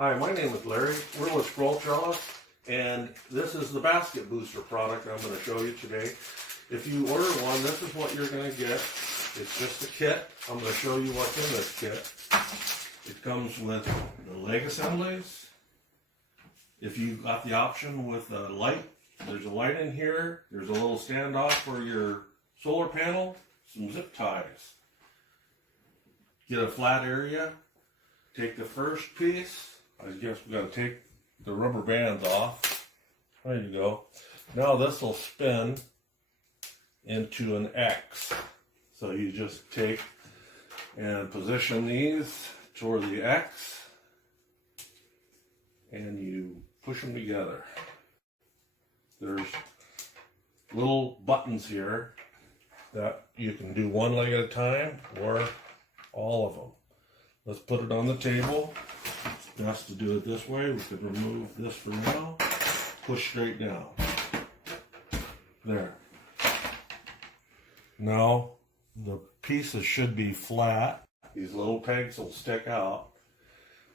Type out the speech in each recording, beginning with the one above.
Hi, my name is Larry. We're with Scroll Trellis, and this is the Basket Booster product I'm going to show you today. If you order one, this is what you're going to get. It's just a kit. I'm going to show you what's in this kit. It comes with the leg assemblies. If you got the option with a light, there's a light in here. There's a little standoff for your solar panel, some zip ties. Get a flat area. Take the first piece. I guess we got to take the rubber bands off. There you go. Now this will spin into an X. So you just take and position these toward the X and you push them together. There's little buttons here that you can do one leg at a time or all of them. Let's put it on the table. It's best to do it this way. We could remove this for now. Push straight down. There. Now the pieces should be flat. These little pegs will stick out.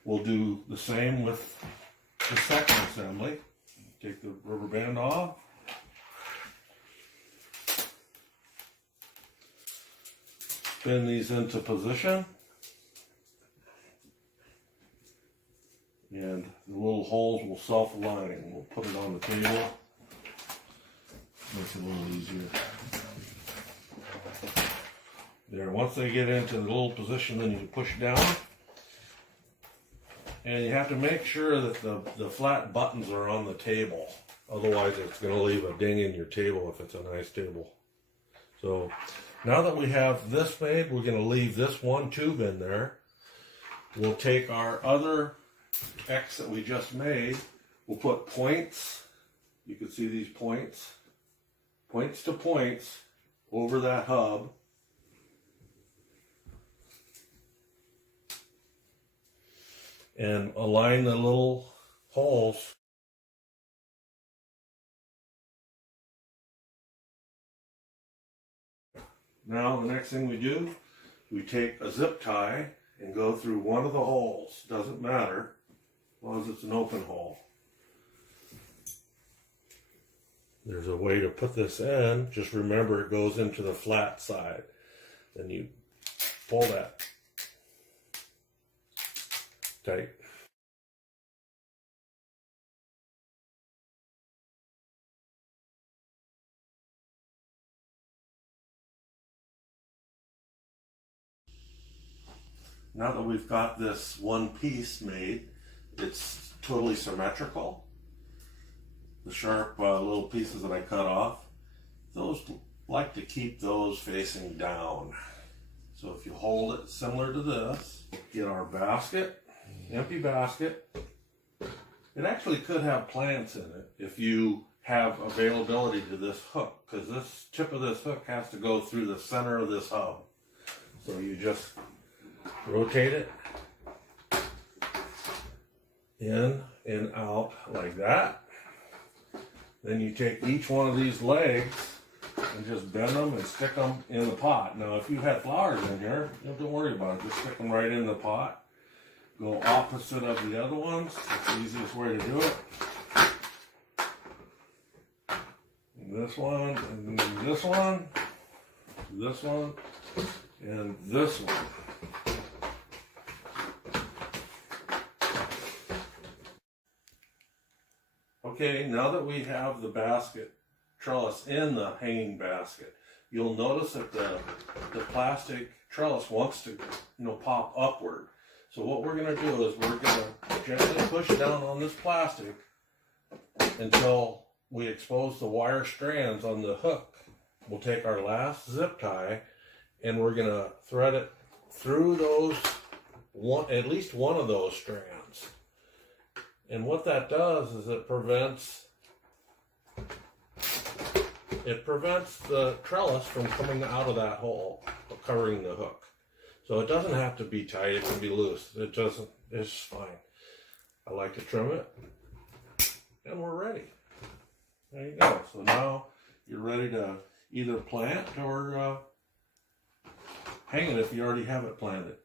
We'll do the same with the second assembly. Take the rubber band off. Spin these into position. And the little holes will self-align. We'll put it on the table. Makes it a little easier. There, once they get into the little position, then you push down. And you have to make sure that the flat buttons are on the table. Otherwise, it's going to leave a ding in your table if it's a nice table. So, now that we have this made, we're going to leave this one tube in there. We'll take our other X that we just made. We'll put points. You can see these points. Points to points over that hub. And align the little holes. Now the next thing we do, we take a zip tie and go through one of the holes. Doesn't matter, as long as it's an open hole. There's a way to put this in. Just remember it goes into the flat side. Then you pull that tight. Now that we've got this one piece made, it's totally symmetrical. The sharp little pieces that I cut off, those like to keep those facing down. So if you hold it similar to this, get our basket, empty basket. It actually could have plants in it if you have availability to this hook, because this tip of this hook has to go through the center of this hub. So you just rotate it in and out like that. Then you take each one of these legs and just bend them and stick them in the pot. Now if you had flowers in here, don't worry about it. Just stick them right in the pot. Go opposite of the other ones. That's the easiest way to do it. And this one, and then this one, and this one. Okay, now that we have the basket trellis in the hanging basket, you'll notice that the plastic trellis wants to, pop upward. So what we're going to do is we're going to gently push down on this plastic until we expose the wire strands on the hook. We'll take our last zip tie and we're going to thread it through those, at least one of those strands. And what that does is it prevents the trellis from coming out of that hole, covering the hook. So it doesn't have to be tight, it can be loose. It's fine. I like to trim it, and we're ready. There you go. So now you're ready to either plant or hang it if you already have it planted.